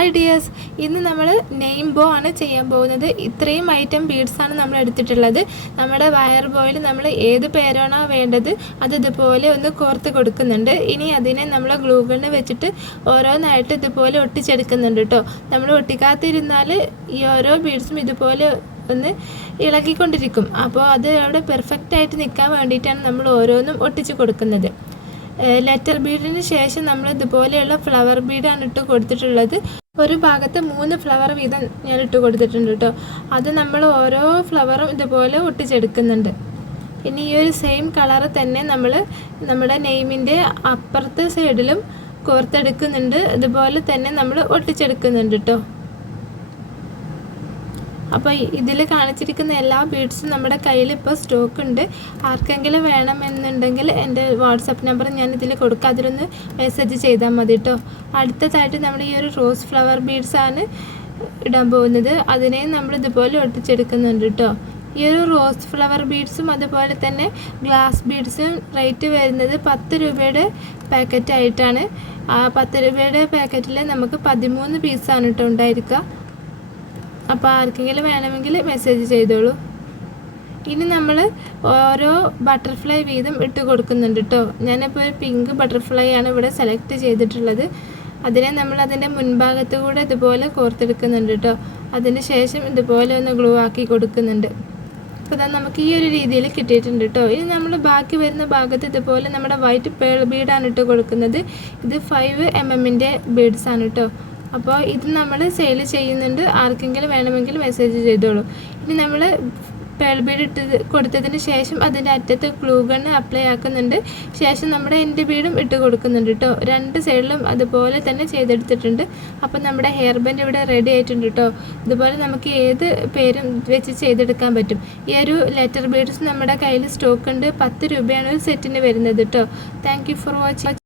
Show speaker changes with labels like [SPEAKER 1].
[SPEAKER 1] Hi dears ഇന്ന് നമ്മൾ name ബോ ആണ് ചെയ്യാൻ പോകുന്നത്. ഇത്രയും ഐറ്റം ബീഡ്സാണ് നമ്മൾ എടുത്തിട്ടുള്ളത്. നമ്മുടെ വയർ ബോയിൽ നമ്മൾ ഏത് പേരാണോ വേണ്ടത് അത് ഇതുപോലെ ഒന്ന് കോർത്ത് കൊടുക്കുന്നുണ്ട്. ഇനി അതിനെ നമ്മൾ ഗ്ലൂഗണ് വെച്ചിട്ട് ഓരോന്നായിട്ട് ഇതുപോലെ ഒട്ടിച്ചെടുക്കുന്നുണ്ട് കേട്ടോ നമ്മൾ ഒട്ടിക്കാത്തിരുന്നാൽ ഈ ഓരോ ബീഡ്സും ഇതുപോലെ ഒന്ന് ഇളകിക്കൊണ്ടിരിക്കും. അപ്പോൾ അത് അവിടെ പെർഫെക്റ്റ് ആയിട്ട് നിൽക്കാൻ വേണ്ടിയിട്ടാണ് നമ്മൾ ഓരോന്നും ഒട്ടിച്ച് കൊടുക്കുന്നത്. ലെറ്റർ ബീഡിന് ശേഷം നമ്മൾ ഇതുപോലെയുള്ള ഫ്ലവർ ബീഡാണ് ഇട്ട് കൊടുത്തിട്ടുള്ളത്. ഒരു ഭാഗത്ത് മൂന്ന് ഫ്ലവർ വീതം ഞാൻ ഇട്ട് കൊടുത്തിട്ടുണ്ട് കേട്ടോ അത് നമ്മൾ ഓരോ ഫ്ലവറും ഇതുപോലെ ഒട്ടിച്ചെടുക്കുന്നുണ്ട്. പിന്നെ ഈ ഒരു സെയിം കളറ് തന്നെ നമ്മൾ നമ്മുടെ നെയിമിന്റെ അപ്പുറത്തെ സൈഡിലും കോർത്തെടുക്കുന്നുണ്ട്. ഇതുപോലെ തന്നെ നമ്മൾ ഒട്ടിച്ചെടുക്കുന്നുണ്ട് കേട്ടോ അപ്പോൾ ഇതിൽ കാണിച്ചിരിക്കുന്ന എല്ലാ ബീഡ്സും നമ്മുടെ കയ്യിൽ ഇപ്പോൾ സ്റ്റോക്ക് ഉണ്ട് ആർക്കെങ്കിലും വേണമെന്നുണ്ടെങ്കിൽ എന്റെ വാട്സപ്പ് നമ്പർ ഞാൻ ഇതിൽ കൊടുക്കാം. അതിലൊന്ന് മെസ്സേജ് ചെയ്താൽ മതി കേട്ടോ അടുത്തതായിട്ട് നമ്മുടെ ഈ ഒരു റോസ് ഫ്ലവർ ബീഡ്സാണ് ഇടാൻ പോകുന്നത്. അതിനെയും നമ്മൾ ഇതുപോലെ ഒട്ടിച്ചെടുക്കുന്നുണ്ട് കേട്ടോ ഈ ഒരു റോസ് ഫ്ലവർ ബീഡ്സും അതുപോലെ തന്നെ ഗ്ലാസ് ബീഡ്സും റേറ്റ് വരുന്നത് പത്ത് രൂപയുടെ പാക്കറ്റായിട്ടാണ്. ആ പത്ത് രൂപയുടെ പാക്കറ്റിൽ നമുക്ക് പതിമൂന്ന് പീസാണ് കേട്ടോ ഉണ്ടായിരിക്കുക. അപ്പോൾ ആർക്കെങ്കിലും വേണമെങ്കിൽ മെസ്സേജ് ചെയ്തോളൂ. ഇനി നമ്മൾ ഓരോ ബട്ടർഫ്ലൈ വീതം ഇട്ട് കൊടുക്കുന്നുണ്ട് കേട്ടോ ഞാനിപ്പോൾ ഒരു പിങ്ക് ബട്ടർഫ്ലൈ ആണ് ഇവിടെ സെലക്ട് ചെയ്തിട്ടുള്ളത്. അതിനെ നമ്മൾ അതിന്റെ മുൻഭാഗത്ത് കൂടെ ഇതുപോലെ കോർത്തെടുക്കുന്നുണ്ട് കേട്ടോ അതിന് ശേഷം ഇതുപോലെ ഒന്ന് ഗ്ലൂ ആക്കി കൊടുക്കുന്നുണ്ട്. അപ്പോൾ നമുക്ക് ഈ ഒരു രീതിയിൽ കിട്ടിയിട്ടുണ്ട് കേട്ടോ ഇനി നമ്മൾ ബാക്കി വരുന്ന ഭാഗത്ത് ഇതുപോലെ നമ്മുടെ വൈറ്റ് പേൾ ബീഡാണ് ഇട്ട് കൊടുക്കുന്നത്. ഇത് ഫൈവ് എം എമ്മിന്റെ ബീഡ്സാണ് കേട്ടോ അപ്പോൾ ഇത് നമ്മൾ സെയിൽ ചെയ്യുന്നുണ്ട്. ആർക്കെങ്കിലും വേണമെങ്കിൽ മെസ്സേജ് ചെയ്തോളൂ. ഇനി നമ്മൾ പേൾ ബീഡ് ഇട്ട് കൊടുത്തതിന് ശേഷം അതിന്റെ അറ്റത്ത് ഗ്ലൂ ഗണ്ണ് അപ്ലൈ ആക്കുന്നുണ്ട്. ശേഷം നമ്മുടെ എന്റെ വീടും ഇട്ട് കൊടുക്കുന്നുണ്ട് കേട്ടോ രണ്ട് സൈഡിലും അതുപോലെ തന്നെ ചെയ്തെടുത്തിട്ടുണ്ട്. അപ്പം നമ്മുടെ ഹെയർ ബാൻഡ് ഇവിടെ റെഡി ആയിട്ടുണ്ട് കേട്ടോ ഇതുപോലെ നമുക്ക് ഏത് പേരും വെച്ച് ചെയ്തെടുക്കാൻ പറ്റും. ഈ ഒരു ലെറ്റർ ബീഡ്സ് നമ്മുടെ കയ്യിൽ സ്റ്റോക്ക് ഉണ്ട്. പത്ത് രൂപയാണ് ഒരു സെറ്റിന് വരുന്നത് കേട്ടോ താങ്ക് ഫോർ വാച്ചിങ്